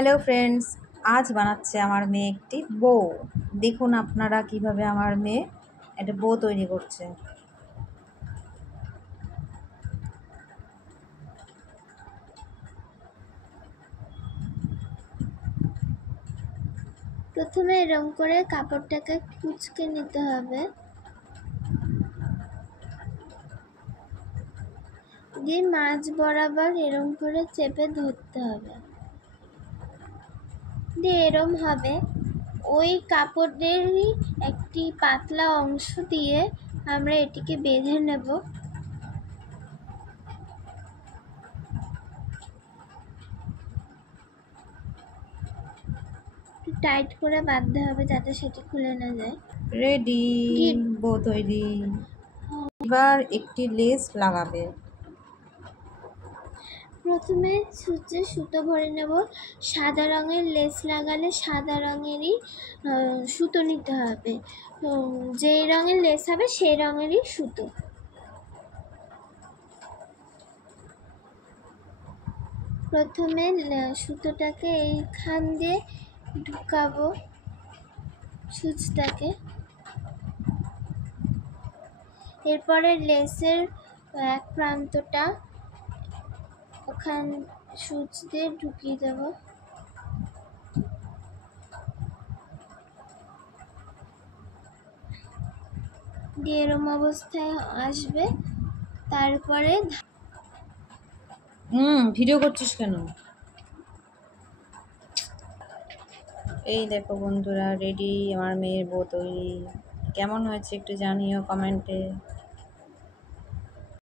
Hello friends, আজ বানাচ্ছে আমার মেয়ে একটি বো। দেখুন আপনারা কিভাবে আমার মেয়ে একটা বো তৈরি করছে। প্রথমে এরকম করে কাপড়টাকে কুঁচকে নিতে হবে, দিয়ে মাঝ বরাবর এরকম করে চেপে ধরতে হবে, দিয়ে এরকম হবে। ওই কাপড়েরই একটি পাতলা অংশ দিয়ে আমরা এটিকে বেঁধে নেব। টাইট করে বাঁধতে হবে যাতে সেটি খুলে না যায়। রেডি বো তৈরি। এবার একটি লেস লাগাবে। প্রথমে সূচে সুতো ভরে নেব। সাদা রঙের লেস লাগালে সাদা রঙেরই সুতো নিতে হবে, যেই রঙের লেস হবে সেই রঙেরই সুতো। প্রথমে সুতোটাকে এইখান দিয়ে ঢুকাবো সূচটাকে, এরপরে লেসের এক প্রান্তটা ওখান সূচ দিয়ে ঢুকিয়ে দেব। দিয়ে এরম অবস্থায় আসবে। তারপরে ভিডিও করছিস কেন? এই দেখো বন্ধুরা, রেডি আমার মেয়ের বো তৈরি। কেমন হয়েছে একটু জানিও কমেন্টে।